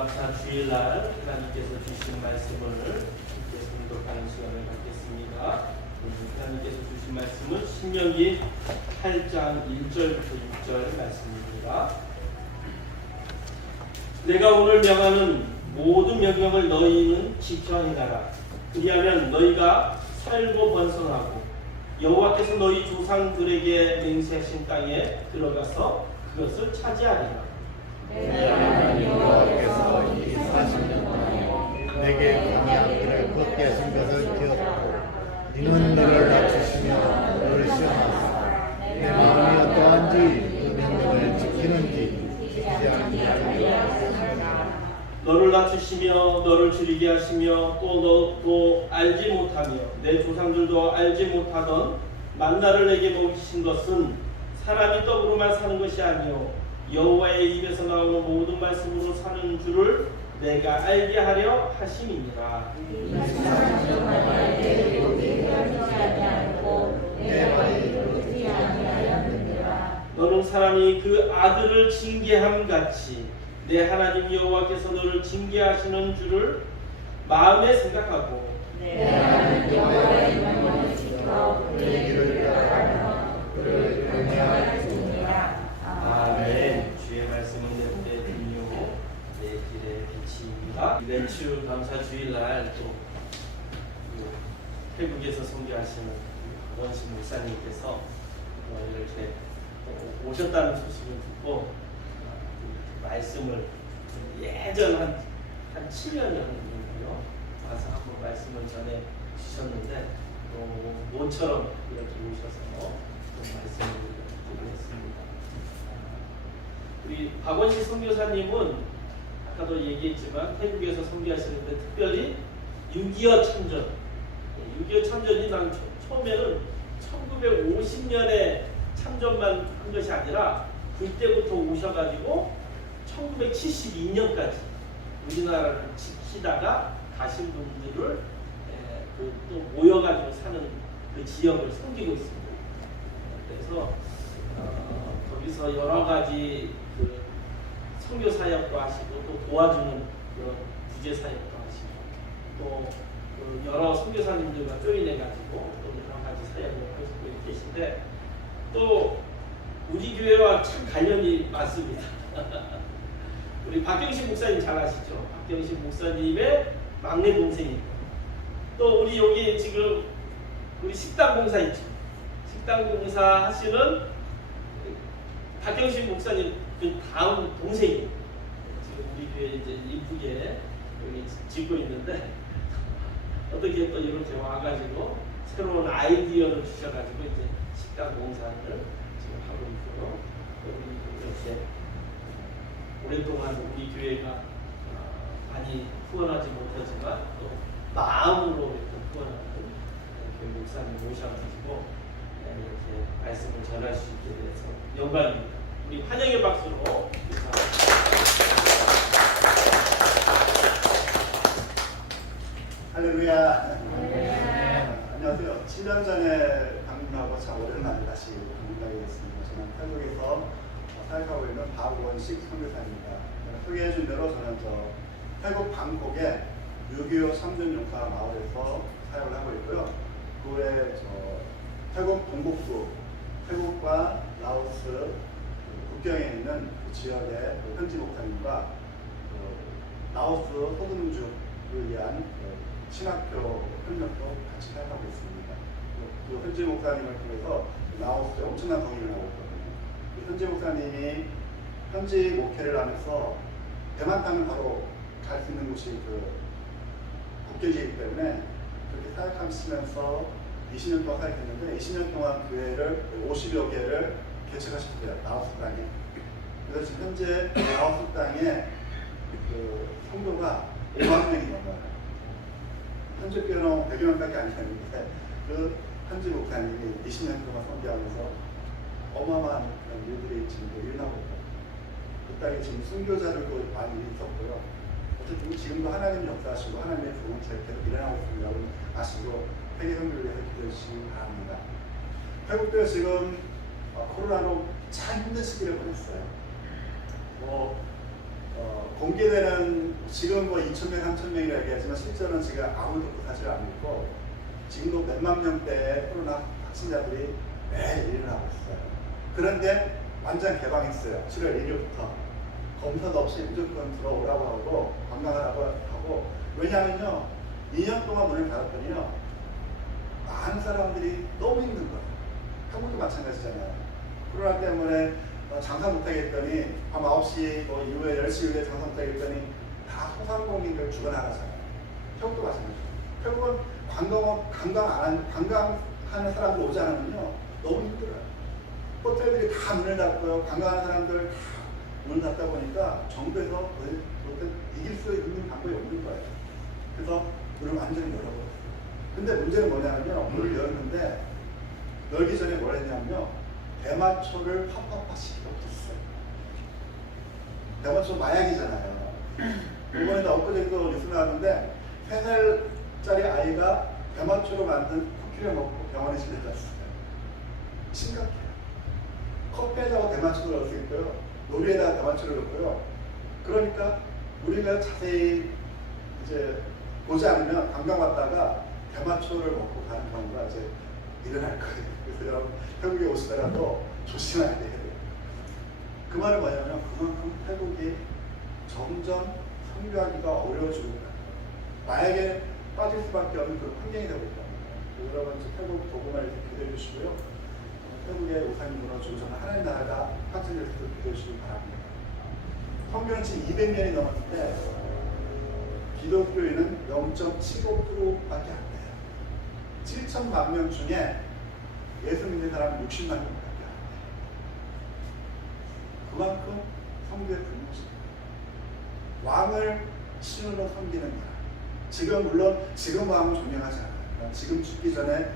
감사 주일날 하나님께서 주신 말씀을 함께 선독하는 시간을 갖겠습니다. 하나님께서 주신 말씀은 신명기 8장 1절부터 6절 말씀입니다. 내가 오늘 명하는 모든 명령을 너희는 지켜 행하라. 그리하면 너희가 살고 번성하고 여호와께서 너희 조상들에게 맹세하신 땅에 들어가서 그것을 차지하리라. 내가 여호와께서 이 40년 동안에 내게 공약을 굳게 쓴 것을 기억하고 이는 너를 낮추시며 너를 시험하사 내 마음이 어떠한지 그 명령을 지키는지 지키지 아니하게 하시리라. 너를 낮추시며 너를 줄이게 하시며 또 알지 못하며 내 조상들도 알지 못하던 만나를 내게 먹이신 것은 사람이 떡으로만 사는 것이 아니요 여호와의 입에서 나오는 모든 말씀으로 사는 줄을 내가 알게 하려 하심이니라. 너는 사람이 그 아들을 징계함 같이 내 하나님 여호와께서 너를 징계하시는 줄을 마음에 생각하고 내 하나님 여호와의 명령을 지켜 그의 길을 따라 그를 경외할지니라. 아멘. 주의 말씀은 내 등요 내 길의 빛입니다. 매주 감사 주일날 또 태국에서 선교하시는 박원식 목사님께서 이렇게 오셨다는 소식을 듣고 말씀을 예전 한 7년이 됐는데요. 와서 한번 말씀을 전해 주셨는데 모처럼 이렇게 오셔서 말씀을 드리겠습니다. 우리 박원식 선교사님은 아까도 얘기했지만 태국에서 선교하시는데 특별히 6.25 참전 6.25 참전이 난 처음에는 1950년에 참전만 한 것이 아니라 그때부터 오셔가지고 1972년까지 우리나라를 지키다가 가신 분들을 또 모여가지고 사는 그 지역을 섬기고 있습니다. 그래서 거기서 여러 가지 그 선교 사역도 하시고 또 도와주는 그런 구제 사역도 하시고 또그 여러 선교사님들과 조인해가지고 또 여러 가지 사역을 하시고 계신데 또 우리 교회와 참 관련이 많습니다. 우리 박경식 목사님 잘 아시죠? 박경식 목사님의 막내 동생이고 또 우리 여기 지금 우리 식당 공사 있죠? 식당 공사 하시는 박경식 목사님 그 다음 동생이에요. 지금 우리 교회 이제 이쁘게 여기 짓고 있는데 어떻게 또 이렇게 와가지고 새로운 아이디어를 주셔가지고 이제 식당 공사를 지금 하고 있고요. 우리 이렇게 오랫동안 우리 교회가 많이 후원하지 못하지만 또 마음으로 이렇게 후원하는 교회 목사님 모셔가지고 이렇게 말씀을 전할 수 있게 돼서 영광입니다. 우리 환영의 박수로 할렐루야. 안녕하세요. 7년 전에 방문하고 참 오랜만에 다시 방문하게 됐습니다. 저는 태국에서 사역하고 있는 박원식 선교사입니다. 소개해 준 대로 저는 태국 방콕의 6.25 참전용사 마을에서 사역을 하고 있고요. 그 외에 태국 동북부, 태국과 라오스 국경에 있는 그 지역의 현지 목사님과 라오스 소금주를 위한 신학교 협력도 같이 사역하고 있습니다. 그 현지 목사님을 통해서 라오스에 엄청난 공연을 하고 있거든요. 그 현지 목사님이 현지 목회를 하면서 대만땅을 바로 갈 수 있는 곳이 그 국경이기 때문에 그렇게 사역하시면서 20년 동안 사역했는데 20년 동안 교회를 50여 개를 개척하셨어요. 라오스 땅에. 그래서 지금 현재 라오스 땅에 그 성도가 5만 명이 넘어요. 현재 교회는 100여 명밖에 안 되는데 그 현지 목사님이 20년 동안 선교하면서 어마어마한 그런 일들이 지금 일어나고 있고 그 땅에 지금 순교자들도 많이 있었고요. 어쨌든 지금도 하나님 역사하시고 하나님의 부흥 계속 일어나고 있습니다. 여러분 아시고 세계 선교를 위해서 기도해 주시기 바랍니다. 태국도 지금 코로나로 참 힘든 시기를 보냈어요. 공개되는 지금 뭐 2,000명, 3,000명이라 얘기하지만 실제로는 지금 아무도 그 사실을 안 믿고 지금도 몇만 명대의 코로나 확진자들이 매일 일어나고 있어요. 그런데 완전 개방했어요. 7월 1일부터 검사도 없이 무조건 들어오라고 하고 관광하라고 하고, 왜냐하면요 2년 동안 문을 닫았더니요 많은 사람들이 너무 힘든 거예요. 한국도 마찬가지잖아요. 코로나 때문에 장사 못하겠더니 밤 9시 뭐 이후에 10시 이후에 장사 못하겠더니 다 소상공인들 죽어나가잖아요. 한국도 마찬가지예요. 결국은 관광하는 사람들 오지 않으면요 너무 힘들어요. 호텔들이 다 문을 닫고요. 관광하는 사람들 다 문을 닫다 보니까 정부에서 이길 수 있는 방법이 없는 거예요. 그래서 문을 완전히 열어버렸어요. 근데 문제는 뭐냐면요, 문을 열었는데 열기 전에 뭘 했냐면요 대마초를 팍팍팍 시켜줬어요. 대마초 마약이잖아요. 이번에 엊그제도 뉴스 나왔는데 3살짜리 아이가 대마초로 만든 쿠키를 먹고 병원에 실려갔어요. 심각해요. 컵에다가 대마초를 넣을 수 있고요, 요리에다가 대마초를 넣고요. 그러니까 우리가 자세히 이제 보지 않으면 관광 왔다가 대마초를 먹고 가는 경우가 이제 일어날 거예요. 그래서 여러분 태국에 오시더라도 조심해야 돼요. 그 말은 뭐냐면 그만큼 태국이 점점 선교하기가 어려워지고 있다. 마약에 빠질 수밖에 없는 그 환경이 되고 있다. 여러분 태국 복음을 기도해 주시고요. 태국의 우상이 무너지고 저는 하나님 나라가 확진될 수 있도록 기도해 주시기 바랍니다. 선교는 지금 200년이 넘었는데 기독교인은 0.75%밖에 안 돼요. 7천만 명 중에 예수 믿는 사람은 60만 명밖에 안 돼요. 그만큼 선교의 불모습입니다. 왕을 신으로 섬기는 나라. 지금 물론 지금 왕은 존경하지 않아요. 지금 죽기 전에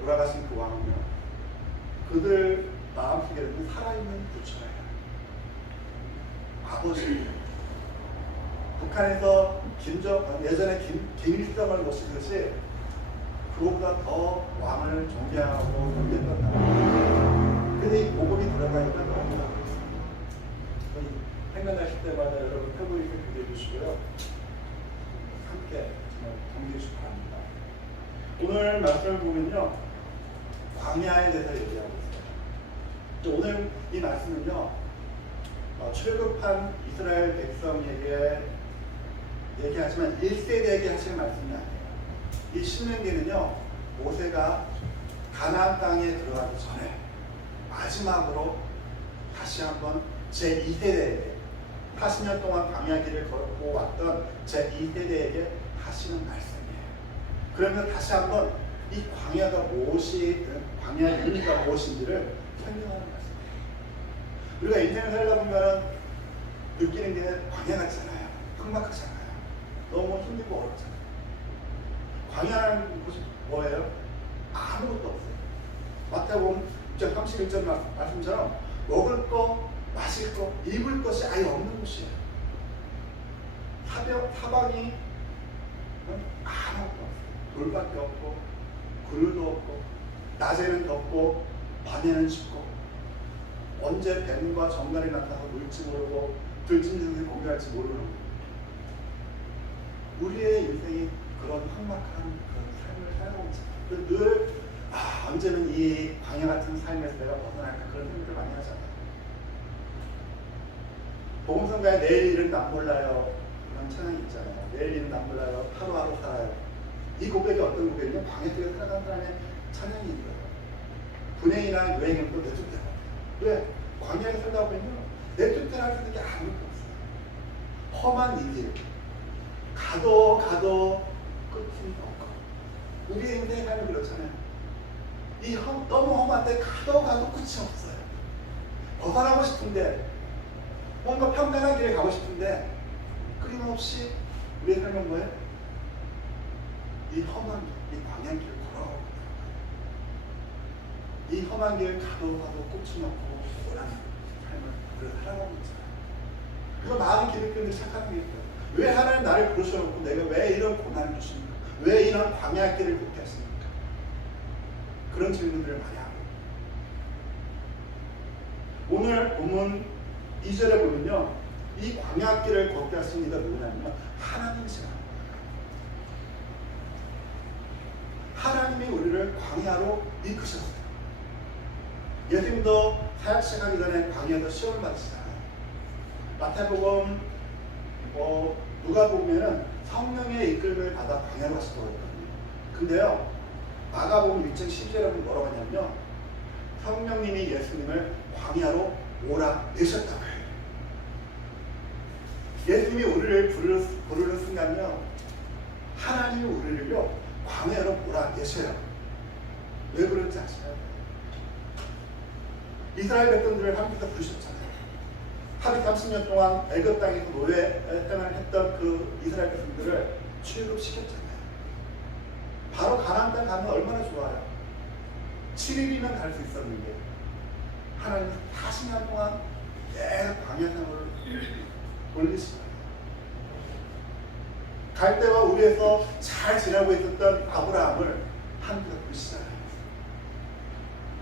돌아가신 그 왕은요, 그들 마음속에는 살아있는 부처예요. 아버지예요. 북한에서 예전에 김일성을 모시듯이 그보다 더 왕을 존경하고 섬겼던 나라. 근데 이 복음이 들어가니까 너무 행간하실 때마다 여러분 태국에 기대해 주시고요. 함께 정말 동기해 주시기 바랍니다. 오늘 말씀을 보면요, 광야에 대해서 얘기하고 있어요. 오늘 이 말씀은요, 출애굽한 이스라엘 백성에게 얘기하지만 1세대에게 하시는 말씀이 아니에요. 이 신명기는요, 모세가 가나안 땅에 들어가기 전에 마지막으로 다시 한번 제2세대에게 80년 동안 광야길을 걸고 왔던 제2세대에게 하시는 말씀이에요. 그러면 다시 한번 이 광야가 광야의 의미가 무엇인지를 설명하는 말씀이에요. 우리가 인생을 살다 보면 느끼는 게 광야 같잖아요. 흑막하잖아요. 너무 힘들고 어렵잖아요. 광야라는 곳이 뭐예요? 아무것도 없어요. 마태복음 31절 말씀처럼 먹을 거, 마실 거, 입을 것이 아예 없는 곳이에요. 사방이 아무것도 없어요. 돌밖에 없고 그늘도 없고 낮에는 덥고 밤에는 춥고 언제 뱀과 정갈이 나타나서 물지 모르고 들짐승이 공격할지 모르는 우리의 인생이 그런 험악한 그런 삶을 살아가고 있잖아요. 늘 언제는 이 광야 같은 삶에서 내가 벗어날까 그런 생각을 많이 하잖아요. 복음성가에 내일 일은 난 몰라요 그런 찬양이 있잖아요. 내일 일은 난 몰라요 하루하루 살아요. 이 고백이 어떤 고백이냐? 광야 속에 살아가는 사람의 찬양이 있는 거예요. 분행이나 여행은 또 내 뜻대로. 왜? 광야에 살다 보면요, 내 뜻대로 할 수 있는 게 아무것도 없어요. 험한 이 길. 가도 끝이 없고. 우리의 인생에 가면 그렇잖아요. 너무 험한데 가도 끝이 없어요. 벗어나고 싶은데, 뭔가 평탄한 길에 가고 싶은데, 끊임없이 우리의 삶은 뭐예요? 이 험한 길, 이 광야의 길을 걸어가고 이 험한 길 가도 끝이 없고 원하는 삶을 우리가 살아가고 있잖아요. 그래서 많은 기독교인들이 착각하는 게 있어요. 왜 하나님 나를 부르셔놓고 내가 왜 이런 고난을 주십니까? 왜 이런 광야 길을 걷게 하십니까? 그런 질문들을 많이 하고 오늘 본문 2절에 보면요, 이 광야길을 걷게 할 수 있는 이가 누구냐면요, 하나님이시라. 하나님이 우리를 광야로 이끄셨어요. 예수님도 사역 시작하기 전에 광야에서 시험을 받으시잖아요. 마태복음 누가 보면은 성령의 이끌림을 받아 광야로 가시다고 했거든요. 근데요, 마가복음 1장 12절에 보면 뭐라고 하냐면요, 성령님이 예수님을 광야로 몰아내셨다고 해요. 예수님이 우리를 부르는 순간요, 하나님이 우리를요 광야로 몰아내셔요. 왜 그런지 아시나요? 이스라엘 백성들을 하나님께서 부르셨잖아요. 430년 동안 애굽 땅에서 노예 생활을 했던 그 이스라엘 백성들을 출애굽시켰잖아요. 바로 가나안 땅 가면 얼마나 좋아요. 7일이면 갈 수 있었는데 하나님 40년 동안 계속 광야 생활을 올리시잖아요. 갈대와 우리에서 잘 지내고 있었던 아브라함을 하나님께서 부르시잖아요.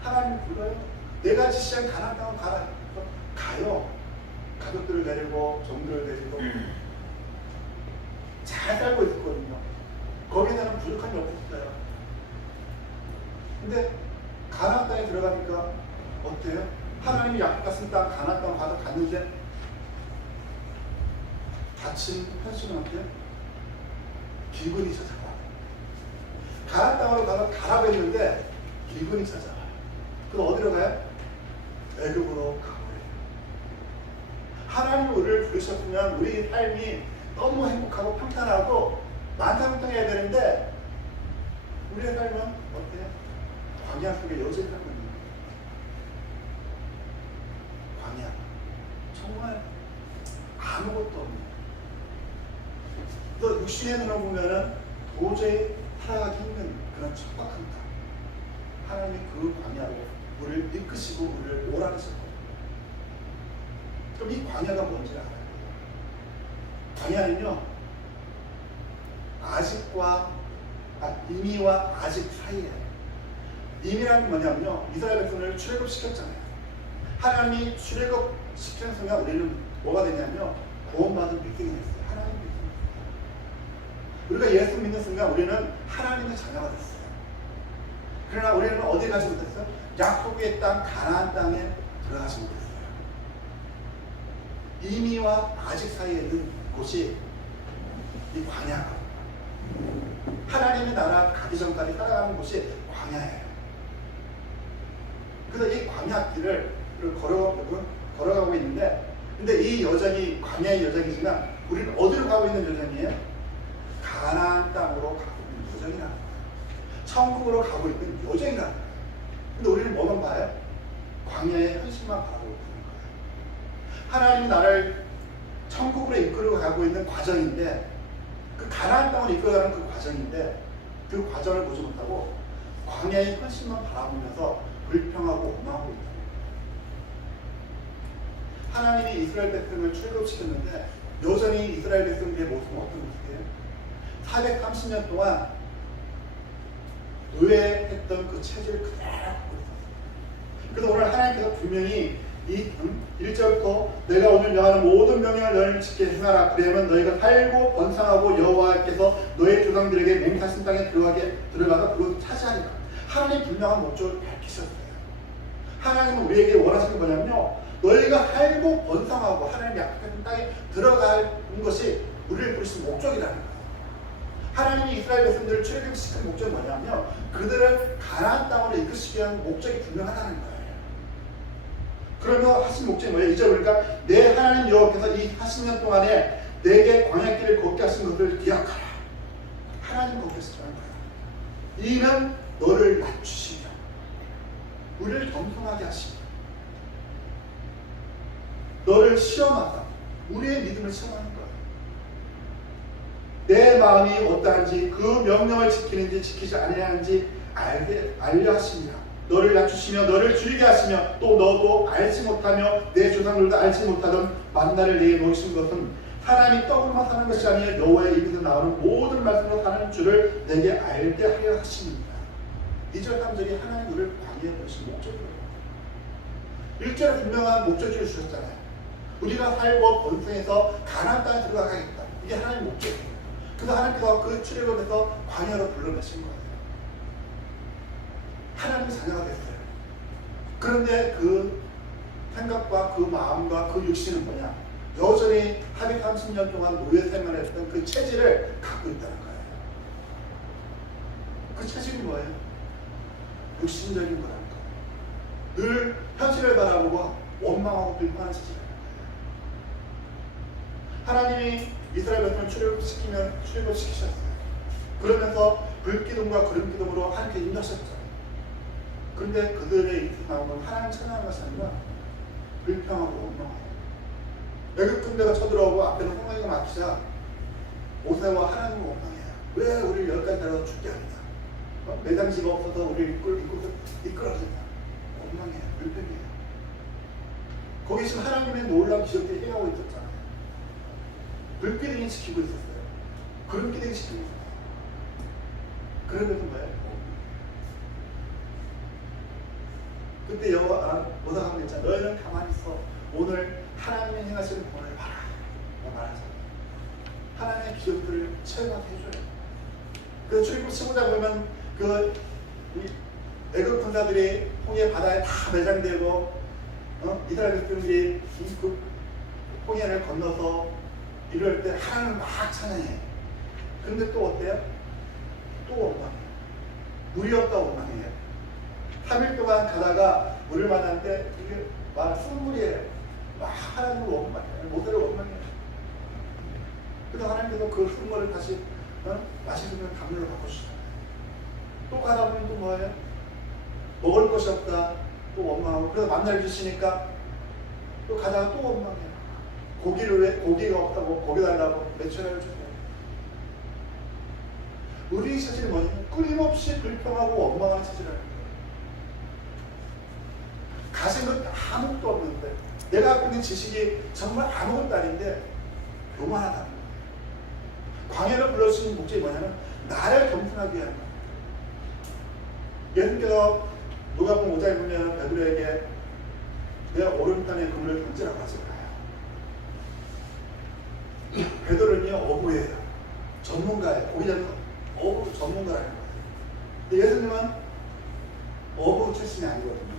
하나님 불러요. 내가 지시한 가나안 땅으로 가라. 가요. 가족들을 데리고 종들을 데리고 잘 살고 있었거든요. 거기에는 부족한 게 없었어요. 근데 가나안 땅에 들어가니까 어때요? 하나님이 약속하신 땅 가나안 땅으로 가서 갔는데 다친 현수는 어때요? 기근이 찾아와. 가나안 땅으로 가서 가라고 했는데 기근이 찾아와. 그럼 어디로 가요? 애굽으로 가버려요. 하나님이 우리를 부르셨으면 우리 삶이 너무 행복하고 평탄하고 만사형통해야 되는데 우리의 삶은 어때요? 광야 속에 여전히 살고 있는 거예요. 광야. 정말 아무것도 없는. 또 육신의 눈으로 보면은 도저히 살아가기 힘든 그런 척박한 땅. 하나님이 그 광야로 우리를 이끄시고 우리를 몰아내셨거든요. 그럼 이 광야가 뭔지 알아요? 광야는요, 이미와 아직 사이에. 이미라는 게 뭐냐면요, 이스라엘 백성을 출애굽시켰잖아요. 하나님이 출애굽시킨 순간 우리는 뭐가 되냐면요, 구원받은 백성이 됐어요. 하나님 백성이 됐어요. 우리가 예수 믿는 순간 우리는 하나님의 자녀가 됐어요. 그러나 우리는 어디 가지 못했어요? 약속의 땅 가나안 땅에 들어가지 못했어요. 이미와 아직 사이에 있는 곳이 이 광야가, 하나님의 나라 가기 전까지 살아가는 곳이 광야예요. 그래서 이 광야길을 걸어가고 있는데, 근데 이 여정이 광야의 여정이지만 우리는 어디로 가고 있는 여정이에요? 가나안 땅으로 가고 있는 여정이라는 거예요. 천국으로 가고 있는 여정이라는 거예요. 근데 우리는 뭐만 봐요? 광야의 현실만 바라보고 있는 거예요. 하나님이 나를 천국으로 이끌고 가고 있는 과정인데, 그 가나안 땅으로 이끌어가는 그 과정인데, 그 과정을 보지 못하고 광야의 현실만 바라보면서 불평하고 원망하고 있다. 하나님이 이스라엘 백성을 출애굽시켰는데 여전히 이스라엘 백성들의 모습은 어떤 모습이에요? 430년 동안 노예했던 그 체질을 그대로 갖고 있었어요. 그래서 오늘 하나님께서 분명히 이 1절부터 내가 오늘 명하는 모든 명령을 너희를 지켜 행하라. 그러면 너희가 살고 번성하고 여호와께서 너희 조상들에게 맹타신 땅에 들어가서 그것을 차지하리라. 하나님 분명한 목적을 밝히셨어요. 하나님은 우리에게 원하시는 게 뭐냐면요, 너희가 살고 번성하고 하나님 약속하신 땅에 들어가는 것이 우리를 부르신 목적이라는 거예요. 하나님이 이스라엘 백성들을 출애굽시킨 목적이 뭐냐면요, 그들을 가나안 땅으로 이끄시기 위한 목적이 분명하다는 거예요. 그러면 하신 목적이 뭐예요? 이제 우리가 내 하나님 여호와께서 이 40년 동안에 내게 광야길을 걷게 하신 것을 기억하라. 하나님 걷게 하시라는 거예요. 이는 너를 낮추시며 우리를 겸손하게 하시며 너를 시험하다. 우리의 믿음을 시험하는 거예요. 내 마음이 어떠한지 그 명령을 지키는지 지키지 아니하는지 알려 하십니다. 너를 낮추시며 너를 줄이게 하시며 또 너도 알지 못하며 내 조상들도 알지 못하던 만나를 내게 놓으신 것은 사람이 떡으로만 사는 것이 아니라 여호와의 입에서 나오는 모든 말씀으로 사는 줄을 내게 알게 하려 하십니다. 2절 3절이 하나님 우리를 광야에 보신 목적이에요. 1절에 분명한 목적지를 주셨잖아요. 우리가 살고 번성해서 가나안 땅에 들어가겠다. 이게 하나님의 목적이에요. 그래서 하나님께서 그 출애굽에서 광야로 불러내신 거예요. 하나님의 자녀가 됐어요. 그런데 그 생각과 그 마음과 그 육신은 뭐냐? 여전히 430년 동안 노예 생활했던 그 체질을 갖고 있다는 거예요. 그 체질이 뭐예요? 육신적인 거라는 거예요. 늘 현실을 바라보고 원망하고 불평하는 체질이에요. 하나님이 이스라엘 백성을 출애굽시키셨어요. 그러면서 불기둥과 구름기둥으로 하나님께 인도하셨죠. 그런데 그들의 입에서 나오는 하나님 찬양하는 것이 아니라 불평하고 원망하고, 애굽 군대가 쳐들어오고 앞에는 홍해가 막히자 모세와 하나님을 원망해요. 왜 우리를 여기까지 데려다 죽게 하느냐? 매장지가 없어서 우리를 이끌어주냐? 원망해요. 불평해요. 거기 지금 하나님의 놀라운 기적들이 행하고 있었잖아요. 불기둥이 지키고 있었어요. 구름기둥이 지키고 있었어요. 그런 것은 뭐예요? 그때 모세가 그랬잖아. 너희는 가만히 있어. 오늘 하나님의 행하시는 본을 봐라. 말하잖아. 하나님의 기적들을 체험하게 해줘요. 그래서 출애굽 15장 보면 그 애굽 군사들이 홍해 바다에 다 매장되고 이스라엘 백성들이 그 홍해를 건너서 이럴 때 하나님을 막 찬양해. 그런데 또 어때요? 또 원망해요. 물이 없다 원망해요. 3일 동안 가다가 물을 만났는데 이게 막 순물이에요. 막 하나님을 원망해요. 모세를 원망해요. 그래서 하나님께서 그 순물을 다시 마시는 강물로 바꿔주시잖아요. 또 가다 보면 또 뭐예요? 먹을 것이 없다. 또 원망하고. 그래서 만나를 주시니까 또 가다가 또 원망해요. 고기가 없다고 고기 달라고 매출을 주세요. 우리의 체질이 뭐냐면 끊임없이 불평하고 원망하는 체질이라는 거예요. 가진 건 아무것도 없는데, 내가 갖고 있는 지식이 정말 아무것도 아닌데 요만하다는 거예요. 광야를 불러주신 목적이 뭐냐면 나를 겸손하게 하는 거예요. 예수님께서 누가복음 5장에 보면 베드로에게 내 오른편에 그물을 던지라고 하잖아요. 베드로는요 어부예요. 전문가예요. 오히려 어부 전문가라는 거예요. 근데 예수님은 어부 출신이 아니거든요.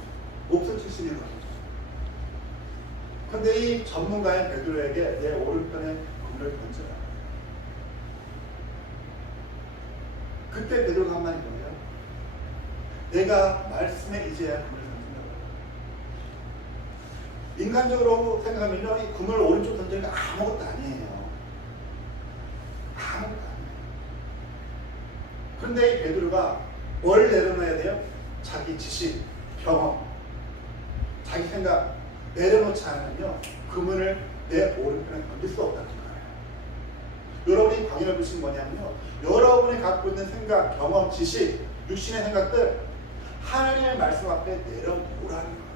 목소 출신이거든요. 그런데 이 전문가인 베드로에게 내 오른편에 그물을 던져라. 그때 베드로가 한 말이 뭐예요? 내가 말씀에 의지해야 그물을 던진다고. 인간적으로 생각하면요, 이 그물 오른쪽 던지는 게 아무것도 아니에요. 아무것도 아니에요. 그런데 이 베드로가 뭘 내려놔야 돼요? 자기 지식, 경험, 자기 생각 내려놓지 않으면요, 그물을 내 오른편에 던질 수 없다는 거예요. 여러분이 광야를 보신 뭐냐면요, 여러분이 갖고 있는 생각, 경험, 지식, 육신의 생각들 하나님의 말씀 앞에 내려놓으라는 거예요.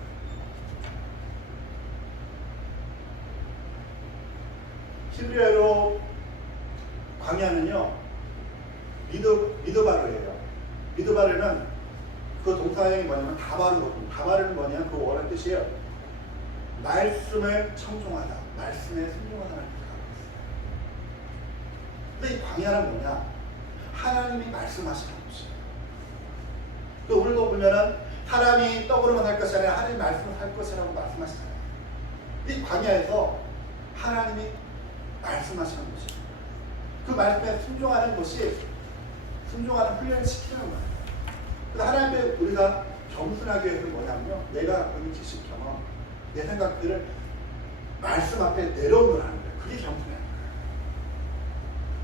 히브리어로 광야는요, 미드바르예요. 미드바르는 그 동사형이 뭐냐면 다바르거든요. 다바르는 뭐냐? 그 원어의 뜻이에요. 말씀을 청종하다, 말씀에 순종하다는 뜻을 갖고 있어요. 근데 이 광야는 뭐냐? 하나님이 말씀하시는 곳이에요. 또 오늘도 보면은 사람이 떡으로만 살 것이 아니라 하나님이 말씀을 할 것이라고 말씀하시잖아요. 이 광야에서 하나님이 말씀하시는 곳이에요. 그 말씀에 순종하는 것이 순종하는 훈련을 시키는 거예요. 그래서 하나님 앞에 우리가 겸손하게 해서는 뭐냐면요, 내가 갖고 있는 지식, 경험, 내 생각들을 말씀 앞에 내려놓으라는 거예요. 그게 겸손해야 돼요.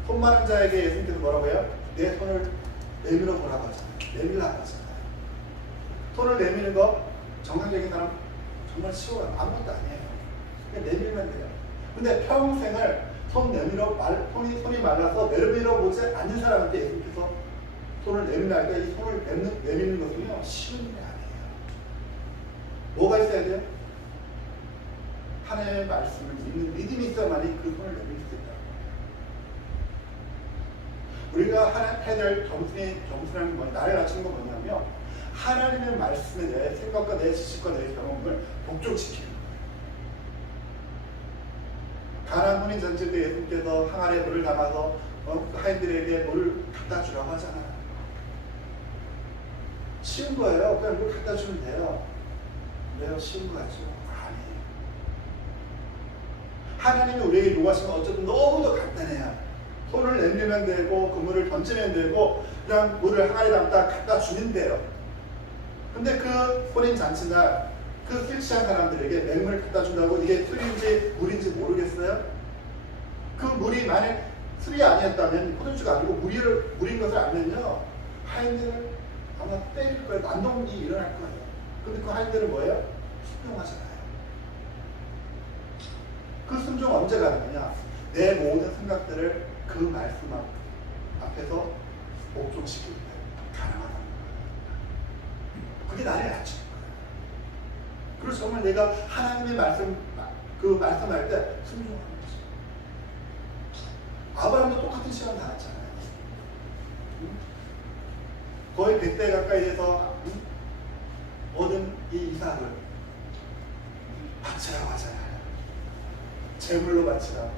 손 마른 자에게 예수님께서 뭐라고 해요? 내 손을 내밀어 보라고 하잖아요. 내밀라고 하잖아요. 손을 내미는 거 정상적인 사람 정말 쉬워요. 아무것도 아니에요. 그냥 내밀면 돼요. 근데 평생을 손 내밀어 손이 말라서 내밀어 보지 않는 사람한테 예수님께서 손을 내밀라 할 때 이 손을 내미는 것은요, 쉬운 일이 아니에요. 뭐가 있어야 돼요? 하나님의 말씀을 믿는 믿음이 있어야만이 그 손을 내밀 수 있다. 우리가 하나 해야 될 겸손한 건 나를 낮춘 건 뭐냐면 하나님의 말씀에 내 생각과 내 지식과 내 경험을 복종시키는 거예요. 가나안 혼인 잔치 때 예수님께서 항아리에 물을 담아서 하인들에게 물을 갖다 주라고 하잖아요. 쉬운 거예요. 그냥 물 갖다 주면 돼요. 왜요? 쉬운 거죠. 아니에요. 하나님이 우리에게 요구하시면 어쨌든 너무도 간단해요. 손을 내밀면 되고 그 물을 던지면 되고 그냥 물을 항아리에 담다 갖다 주면 돼요. 근데 그 혼인 잔치날 그 술 취한 사람들에게 맹물을 갖다 준다고 이게 술인지 물인지 모르겠어요? 그 물이 만약 술이 아니었다면 포도주가 아니고 물인 것을 알면요 하인들은 아마 때릴 거예요. 난동이 일어날 거예요. 근데 그 하인들은 뭐예요? 순종하잖아요. 그 순종 언제 가는 거냐? 내 모든 생각들을 그 말씀 앞에서 복종시킬 때 가능하다는 거예요. 그게 나를 낮추는 거예요. 그리고 정말 내가 하나님의 말씀할 때 순종하는 거죠. 아브라함도 똑같은 시간 당했잖아요. 거의 100대 가까이에서 얻은 이 이삭을 바치라고 하잖아요. 제물로 바치라고.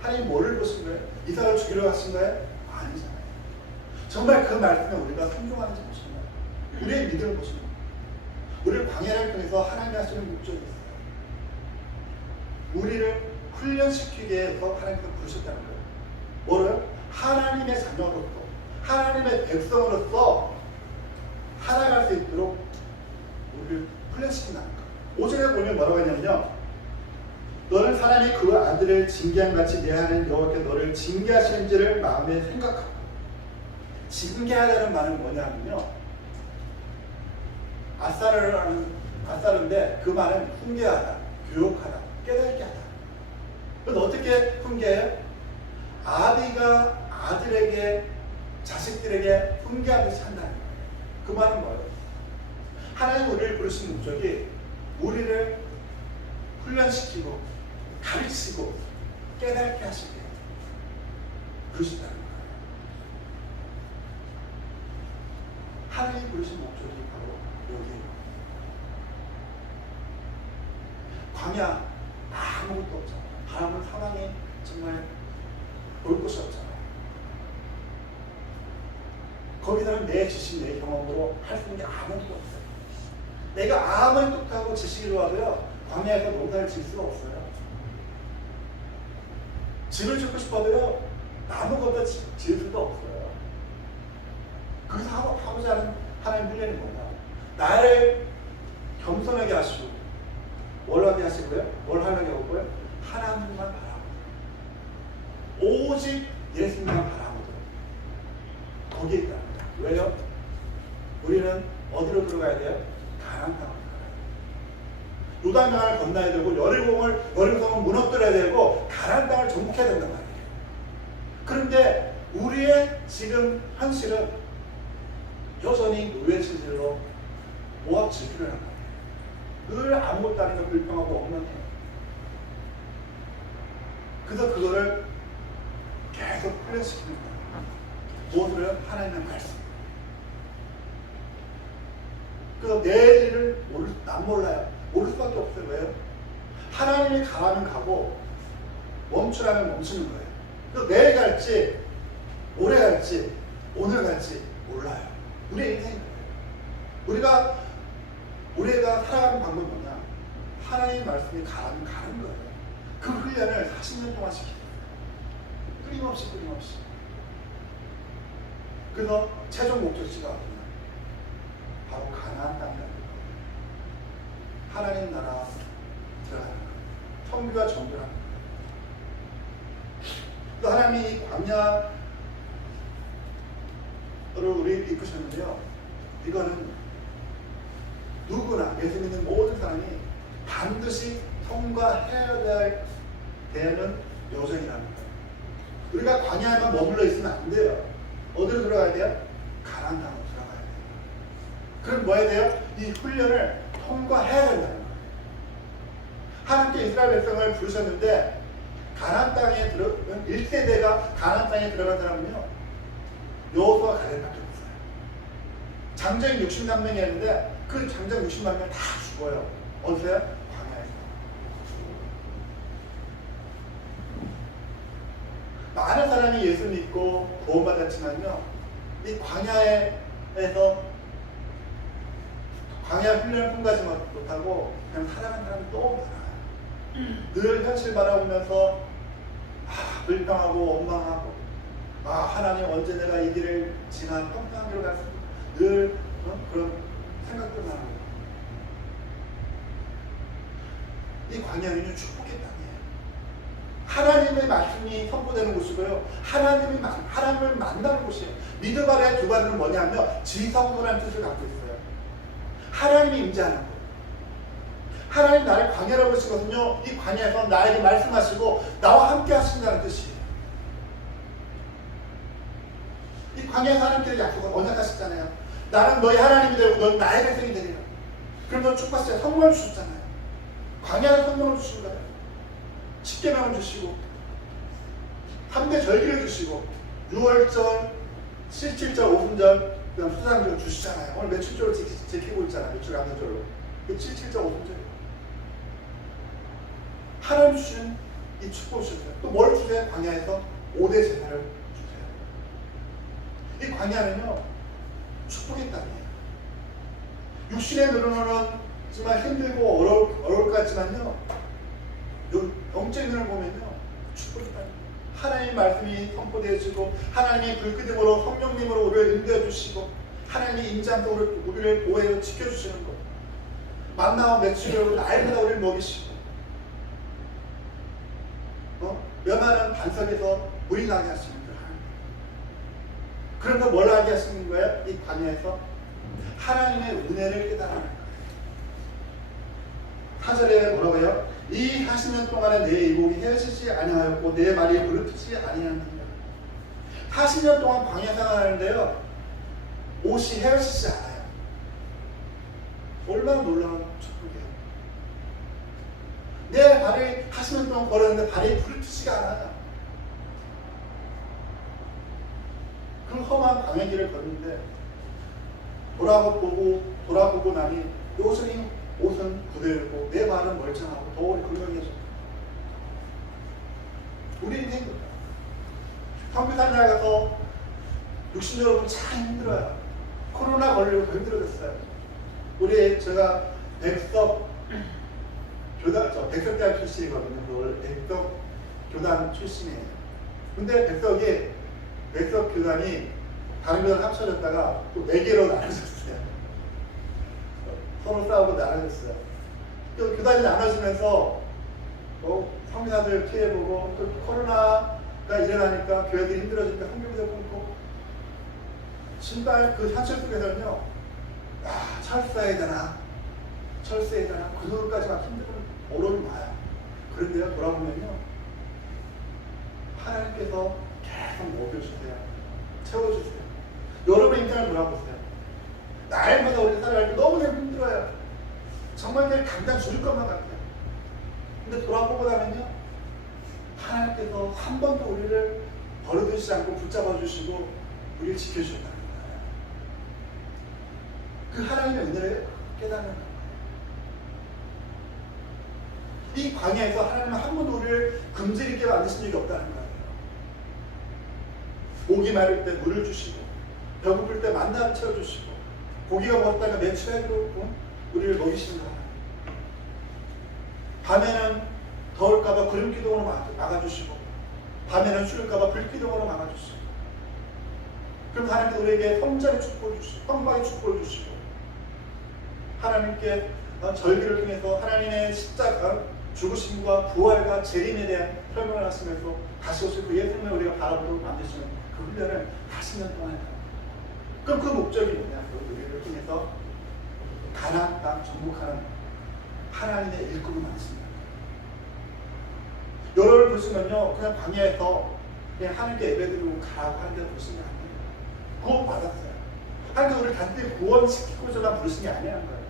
하나님 뭐를 보신 거예요? 이삭을 죽이러 가신 거예요? 아니잖아요. 정말 그 말씀에 우리가 순종하는지 보신 거예요. 우리의 믿음을 보신 거예요. 우리를 광야를 통해서 하나님이 하시는 목적이 있어요. 우리를 훈련시키기 위해서 하나님께서 부르셨다는 거예요. 뭐를? 하나님의 자녀로서 하나님의 백성으로서 살아갈 수 있도록 우리를 훈련시킨다는 거예요. 5절에 보면 뭐라고 하냐면요. 너는 사람이 그 아들을 징계한 같이 내 하나님 여호와께 너를 징계하시는지를 마음에 생각하고. 징계하다는 말은 뭐냐면요. 아싸르인데 그 말은 훈계하다, 교육하다, 깨닫게 하다. 그래서 어떻게 훈계해요? 아비가 아들에게 자식들에게 훈계하듯이 한다는 거예요. 그 말은 뭐예요? 하나님 우리를 부르신 목적이 우리를 훈련시키고 가르치고 깨닫게 하시게 부르신다는 거예요. 하나님 부르신 목적이 바로 여기에요. 광야 아무것도 없잖아요. 바람은 사방에 정말 볼 곳이 없잖아요. 거기서는 내 지식, 내 경험으로 할 수 있는 게 아무것도 없어요. 내가 아무리 똑똑하고 지식이 좋아도요 광야에서 농사를 지을 수가 없어요. 집을 짓고 싶어도요 아무것도 지을 수도 없어요. 그래서 하고자 하는 하나님 훈련이 뭐냐? 나를 겸손하게 하시고 뭘 하게 하시고요? 뭘 하려게 하고요? 하나님만 바라보고 오직 예수님만 바라보고 거기에 있다는 거예요. 왜요? 우리는 어디로 들어가야 돼요? 가나안 땅으로 들어가야 돼요. 요단강을 건너야 되고 여리고성을 무너뜨려야 되고 가나안 땅을 정복해야 된단 말이에요. 그런데 우리의 지금 현실은 여전히 노예 체질로 모압 질주를 한 거예요. 늘 아무것도 아닌 걸 불평하고 엉망해요. 그래서 그거를 계속 훈련시키는 거예요. 무엇으로요? 하나님의 말씀. 그래서 내일을 난 몰라요. 모를 수밖에 없어요. 왜요? 하나님이 가라면 가고 멈추라면 멈추는 거예요. 그래서 내일 갈지 올해 갈지 오늘 갈지 몰라요. 우리의 인생인 거예요. 우리가 살아가는 방법이 뭐냐? 하나님의 말씀이 가라면 가는 거예요. 그 훈련을 40년 동안 시켜요. 끊임없이. 그래서 최종 목적지가 어디냐? 바로 가나안 땅이라는 거예요. 하나님 나라 들어가는 거예요. 청교와 정교라는 거예요. 또 하나님이 이 광야를 우리 이끄셨는데요. 이거는 누구나 예수 믿는 모든 사람이 반드시 통과해야 되는 여정이라는 거예요. 우리가 광야에만 머물러 있으면 안 돼요. 어디로 들어가야 돼요? 가나안 땅으로 들어가야 돼요. 그럼 뭐 해야 돼요? 이 훈련을 통과해야 된다는 거예요. 하나님께 이스라엘 백성을 부르셨는데 가나안 땅에 1세대가 가나안 땅에 들어간 사람은요 여호수아 갈렙밖에 없어요. 장정이 60만 명이었는데 그 장정 60만 명 다 죽어요. 어디서요? 광야에서. 사람이 예수 믿고 구원받았지만요, 이 광야에서 광야 훈련을 통과하지 못하고 그냥 살아가는 사람이 너무 많아요. 늘 현실 바라보면서 불평하고 원망하고, 하나님 언제 내가 이 길을 지나 평평한 길을 갈 수 있을까, 늘 그런 생각들만 하고. 이 광야는 축복의 땅이에요. 하나님의 말씀이 선포되는 곳이고요, 하나님을 만나는 곳이에요. 믿음 아래 두 발은 뭐냐면 지성소라는 뜻을 갖고 있어요. 하나님이 임재하는 것. 하나님 나를 광야라고 하시거든요. 이 광야에서 나에게 말씀하시고 나와 함께 하신다는 뜻이에요. 이 광야에서 하나님께서 약속을 언약하셨잖아요. 나는 너희 하나님이 되고 넌 나의 백성이 되리라. 그럼 너 축복하시잖아요. 성령을 주셨잖아요. 광야에 성령을 주신 거예요. 십계명을 주시고 3대 절기를 주시고 6월절, 7절, 5분절, 그다음 수상절 주시잖아요. 오늘 며칠절로 지키고 있잖아요. 며칠 감사절로. 그 7절, 5분절. 하나님 주시는 이 축복을 주셨어요. 또 뭘 주세요? 광야에서 5대 제사를 주세요. 이 광야는요, 축복의 땅이에요. 육신의 눈으로는 정말 힘들고 어려울 것 같지만요, 영적인 눈을 보면요, 축복의 땅이에요. 하나님의 말씀이 선포되어지고, 하나님이 불끄림으로 성령님으로 우리를 인도해 주시고, 하나님이 임재함으로 우리를 보호해 지켜주시는 것. 만나와 매출로 날마다 우리를 먹이시고, 면하는 반석에서 물이 나게 하시는 거예요. 그런데 뭘 하게 하시는 거예요? 이 광야에서 하나님의 은혜를 깨달아내는 거예요. 4절에 뭐라고요? 이 40년 동안에 내 이복이 헤어지지 아니하였고 내 말이 부르트지 아니하였느니라. 40년 동안 광야 생활하는데요, 옷이 헤어지지 않아요. 얼마나 놀라운 축복이에요. 내 발이 40년 동안 걸었는데 발이 부르트지가 않아요. 그 험한 광야 길을 걷는데 돌아보고 나니 옷은 부드럽고 내 발은 멀쩡하고 덩어리 건강해져. 우리 인생입니다. 컴퓨터 나가서 육신적으로 참 힘들어요. 코로나 걸리고 더 힘들어졌어요. 제가 백석대학 출신이거든요. 백석 교단 출신이에요. 근데 백석 교단이 다른 교단 합쳐졌다가 또 4개로 나눠졌어요. 서로 싸우고 나눠졌어요. 또 교단이 나눠지면서 성교사들 피해보고, 또 코로나가 일어나니까 교회들이 힘들어지니까 성교사들 끊고, 신발 그 산철 속에서는요, 철수해야 되나 그 정도까지 막 힘들고 어려움이 와요. 그런데요, 돌아보면요, 하나님께서 계속 먹여주세요. 채워주세요. 여러분의 인생을 돌아보세요. 날마다 우리 살아갈 때 너무너무 힘들어요. 정말 내일 당장 죽을 것만 같아요. 근데 돌아보고 나면요, 하나님께서 한 번도 우리를 버려두시지 않고 붙잡아 주시고 우리를 지켜주셨다는 거예요. 그 하나님의 은혜를 깨닫는 거예요. 이 광야에서 하나님은 한 번도 우리를 굶주리게 만드신 적이 없다는 거예요. 목이 마를 때 물을 주시고, 배고플 때 만나를 채워주시고, 고기가 먹었다가 매출하고 우리를 먹이시는 거예요. 밤에는 더울까봐 구름기둥으로 막아주시고, 밤에는 추울까봐 불기둥으로 막아주시고, 그럼 하나님께 우리에게 성전의 축복을 주시고, 성방의 축복을 주시고, 하나님께 절기를 통해서 하나님의 십자가, 죽으심과 부활과 재림에 대한 설명을 하시면서 다시 오실 그 예수님을 우리가 바라보도록 만드시는 그 훈련을 40년 동안 해요. 그럼 그 목적이 뭐냐? 우리를 통해서 가나안 땅 정복하는 하나님의 일꾼을 만드십니다. 여러분을 보시면요, 그냥 광야에서 그냥 하나님께 예배드리고 가라고 하는 데 보시는 게 아니에요. 구원 받았어요. 하나님께 우리를 단순히 구원시키고자 부르신 게 아니라는 거예요.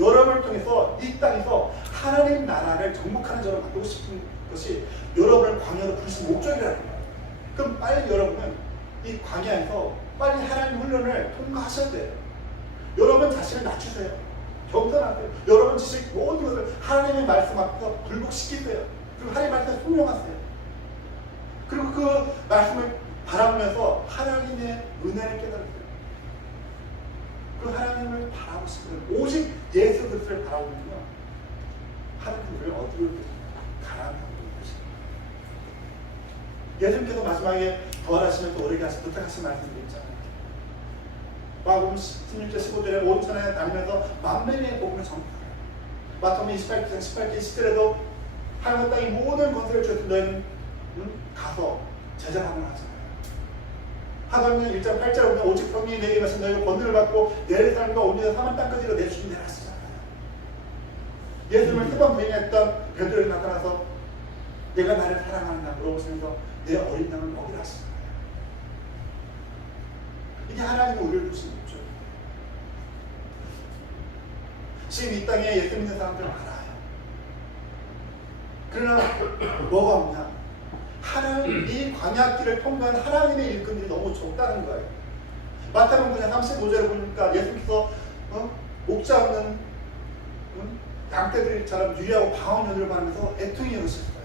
여러분을 통해서 이 땅에서 하나님 나라를 정복하는 자로 만들고 싶은 것이 여러분을 광야로 부르신 목적이라는 거예요. 그럼 빨리 여러분은 이 광야에서 빨리 하나님 훈련을 통과하셔야 돼요. 여러분 자신을 낮추세요. 겸손하세요. 여러분 지식 모든 것을 하나님의 말씀 앞에서 굴복시키세요. 그리고 하나님의 말씀에 순종하세요. 그리고 그리고 그 말씀을 바라보면서 하나님의 은혜를 깨달았어요. 그 하나님을 바라보시면 오직 예수 그리스도를 바라보면요, 하나님은 우리를 어디로 가라앉히고 계십니다. 예수님께서 마지막에 부활하시면서 우리에게 부탁하신 말씀이 있잖아요. 마가복음 16절 15절에 온 천하에 다니면서 만민의 복음을 전파하라. 마태복음 28장 18절 20절에도 하나님과 땅의 모든 권세를 주신 너희는 가서 제자함을 하잖아요. 하박국 1장 8절에 보면 오직 성령이 내게 임하신 너희가 권능을 받고 예루살렘과 온 유다 사만 땅까지로 내주시리라 하시잖아요. 예수님을 3번 부인했던 베드로에게 나타나서 내가 나를 사랑하는가 물어보시면서 내 어린 양을 먹이라 하시잖아요. 이게 하나님이 우리를 부르신 목적이에요. 지금 이 땅에 예수 믿는 사람들 많아요. 그러나 뭐가 없냐? 하나님, 이 광야길을 통과한 하나님의 일꾼들이 너무 적다는 거예요. 마태복음 9장 35절에 보니까 예수께서 목자 없는 양떼들처럼 유리하고 방언 연을 바라면서 애통이 여기셨어요.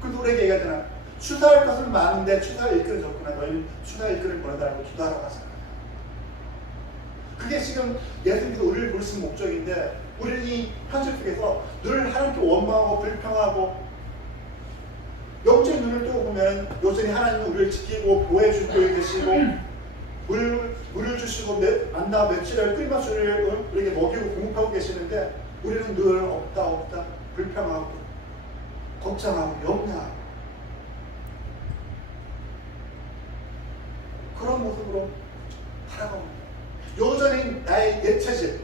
그래서 우리에게 얘기하잖아. 추사할 것은 많은데 추사할 일꾼은 적구나. 너희는 추사할 일꾼을 보내달라고 기도하라고 하잖아요. 그게 지금 예수님께서 우리를 부르신 목적인데, 우리는 이 현실 속에서 늘 하나님께 원망하고 불평하고 영적인 눈을 뜨고 보면 여전히 하나님은 우리를 지키고 보호해주고 계시고 물을 주시고 만나 며칠을 끓이마시 우리에게 먹이고 공급하고 계시는데, 우리는 늘 없다 불평하고 걱정하고 염려하고 그런 모습으로 살아가고 있습니다. 여전히 나의 옛 체질,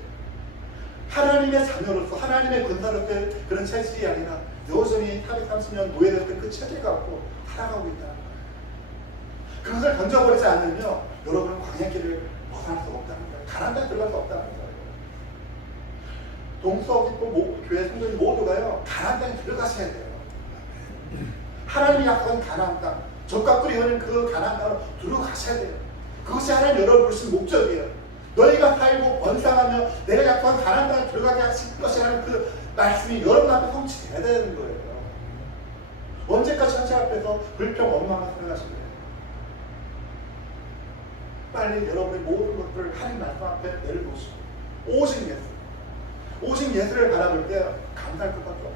하나님의 자녀로서 하나님의 군사로서의 그런 체질이 아니라 여전히 430년 노예됐던 그 체질 갖고 살아가고 있다는 거예요. 그것을 던져버리지 않으면요, 여러분은 광야길을 벗어날 수 없다는 거예요. 가나안 땅에 들어갈 수 없다는 거예요. 동서북부 교회 성도님 모두가요, 가나안 땅에 들어가셔야 돼요. 하나님이 약속한 가나안 땅, 젖과 꿀이 흐르는 그 가나안 땅으로 들어가셔야 돼요. 그것이 하나님 여러분을 부르신 목적이에요. 너희가 살고 번성하며 내가 약속한 가나안 땅에 들어가게 하실 것이라는 그 말씀이 여러분 앞에 성취돼야 되는 거예요. 언제까지 천사 앞에서 불평 원망을 살아가실 거예요? 빨리 여러분의 모든 것들을 하나님 말씀 앞에 내려놓으시고 오직 예수를 바라볼 때 감사할 것밖에 없어요.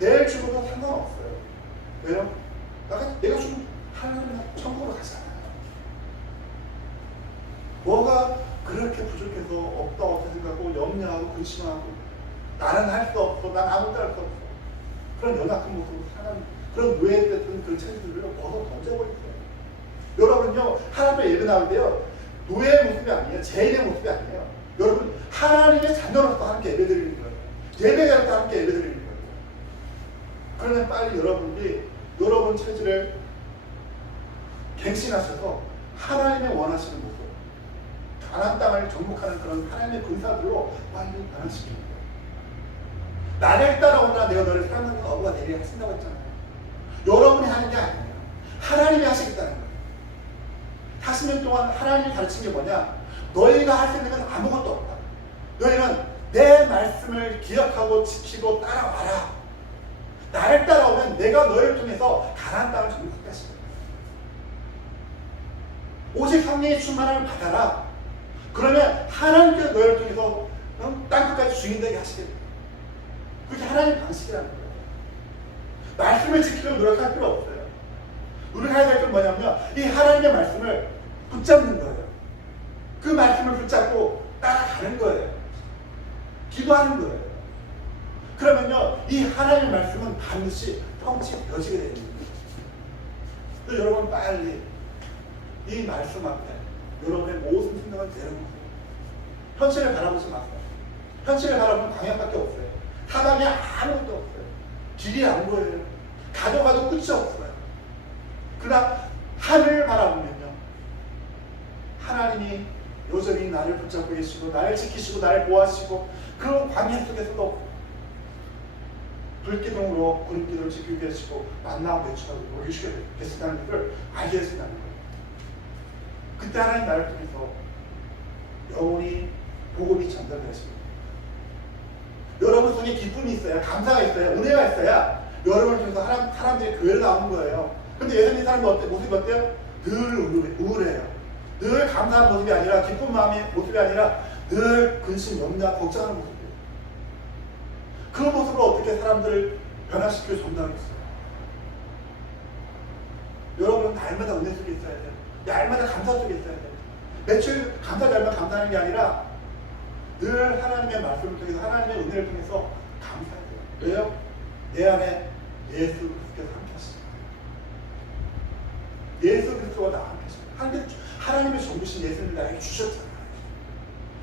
내일 죽어도 상관없어요. 왜요? 내가 죽으면 하나님 천국으로 가잖아요. 뭐가 그렇게 부족해서 없다 생각하고 염려하고 근심하고 나는 할 수 없어, 난 아무것도 할 수 없어, 그런 연약한 모습으로 사는 그런 노예됐던 그런 체질들을 벗어 던져버리세요. 여러분요, 하나님의 예배 나올 때요, 노예의 모습이 아니에요. 죄인의 모습이 아니에요. 여러분, 하나님의 자녀로서 함께 예배 드리는 거예요. 예배자로서 함께 예배 드리는 거예요. 그러면 빨리 여러분들이 여러분 체질을 갱신하셔서 하나님의 원하시는 모습, 가나안 땅을 정복하는 그런 하나님의 군사들로 빨리 변화시키는 거예요. 나를 따라오나 내가 너를 사랑하는 어부가 되리라 하신다고 했잖아요. 여러분이 하는 게 아니에요. 하나님이 하시겠다는 거예요. 40년 동안 하나님이 가르친 게 뭐냐? 너희가 할 수 있는 건 아무것도 없다. 너희는 내 말씀을 기억하고 지키고 따라와라. 나를 따라오면 내가 너희를 통해서 가나안 땅을 정복하게 하실 거예요. 오직 성령의 충만함을 받아라. 그러면 하나님께서 너희를 통해서 땅끝까지 주인 되게 하시겠다. 그게 하나님의 방식이라는 거예요. 말씀을 지키려고 노력할 필요 없어요. 우리가 해야 될 건 뭐냐면 이 하나님의 말씀을 붙잡는 거예요. 그 말씀을 붙잡고 따라가는 거예요. 기도하는 거예요. 그러면요, 이 하나님의 말씀은 반드시 성취되어지게 되는 거예요. 그래서 여러분 빨리 이 말씀 앞에 여러분의 모든 생각을 내려놓으세요. 현실을 바라보지 마세요. 현실을 바라보면 광야밖에 없어요. 사방에 아무것도 없어요. 길이 안 보여요. 가도 끝이 없어요. 그러나 하늘을 바라보면요, 하나님이 여전히 나를 붙잡고 계시고 나를 지키시고 나를 보호하시고 그 광야 속에서도 불기둥으로 구름기둥을 지키고 계시고 만나고 매출하고 보여주시게 계시다는 것을 알게 되신다는 거예요. 그때 하나님 나를 통해서 영원히 복음이 전달되십니다. 여러분 속에 기쁨이 있어야, 감사가 있어야, 은혜가 있어야 여러분을 통해서 사람들이 교회를 나오는 거예요. 근데 예수님 사람들 모습이 어때요? 늘 우울해요. 늘 감사한 모습이 아니라, 기쁜 마음의 모습이 아니라 늘 근심, 염려, 걱정하는 모습이에요. 그 모습으로 어떻게 사람들을 변화시켜 전달했어요. 여러분은 날마다 은혜 속에 있어야 돼요. 날마다 감사 속에 있어야 돼요. 매출 감사 날마다 감사하는 게 아니라 늘 하나님의 말씀을 통해서, 하나님의 은혜를 통해서 감사해야 돼요. 왜요? 내 안에 예수 그리스도께서 함께 하시죠. 예수 그리스도가 나와 함께 하시죠. 하나님의 전부신 예수님을 나에게 주셨잖아요.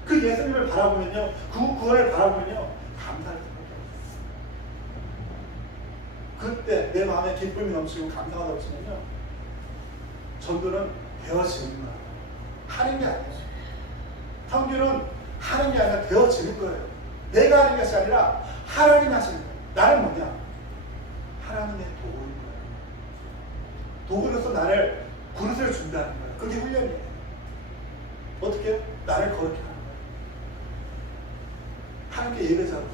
그 예수님을 바라보면요, 그 구원을 바라보면요, 감사할 수밖에 없어요. 그때 내 마음에 기쁨이 넘치고 감사가 넘치면요, 전도는 되어지는 거예요. 하는 게 아니죠. 성교는 하는 게 아니라 되어지는 거예요. 내가 하는 것이 아니라 하나님이 하시는 거예요. 나는 뭐냐? 하나님의 도구인 거예요. 도구로서 나를 그릇을 준다는 거예요. 그게 훈련이에요. 어떻게? 나를 거룩히 하는 거예요. 하나님께 예배자로서,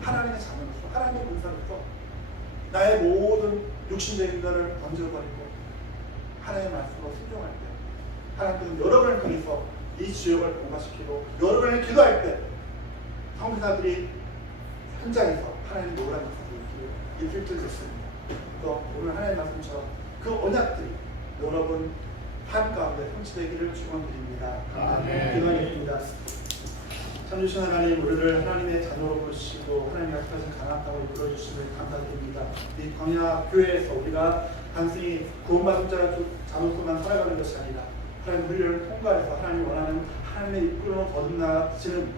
하나님의 자녀로서, 하나님의 군사로서 나의 모든 육신적인 것을 던져버리고 하나님의 말씀으로 순종할 때, 하나님께서는 여러분을 통해서 이 지역을 공부시키고, 여러분을 기도할 때 성도사들이 현장에서 하나님의 놀라운 역사를 일으킬 줄 믿습니다. 또 오늘 하나님의 말씀처럼 그 언약들이 여러분 삶 가운데 성취되기를 축원드립니다. 아멘. 기도하겠습니다. 참 주신 하나님, 우리를 하나님의 자녀로 부르시고 하나님의 약속하신 강한 땅으로 불러주심을 감사드립니다. 이 광야 교회에서 우리가 단순히 구원받은 자로서만 살아가는 것이 아니라 하나님 훈련을 통과해서 하나님 원하는 하나님의 이끌어 거듭나시는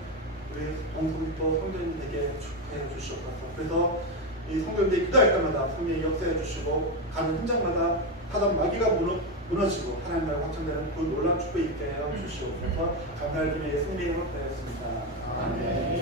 우리 동성도 성도님 되게 축복해 주시옵소서. 그래서 이 성도님들이 기도할 때마다 성령이 역사해 주시고, 가는 현장마다 사단 마귀가 무너지고 하나님 나라가 확장되는 그 놀라운 축복이 있게 해 주시옵소서. 감사할 때에 예수님의 이름으로 기도했습니다. 아멘.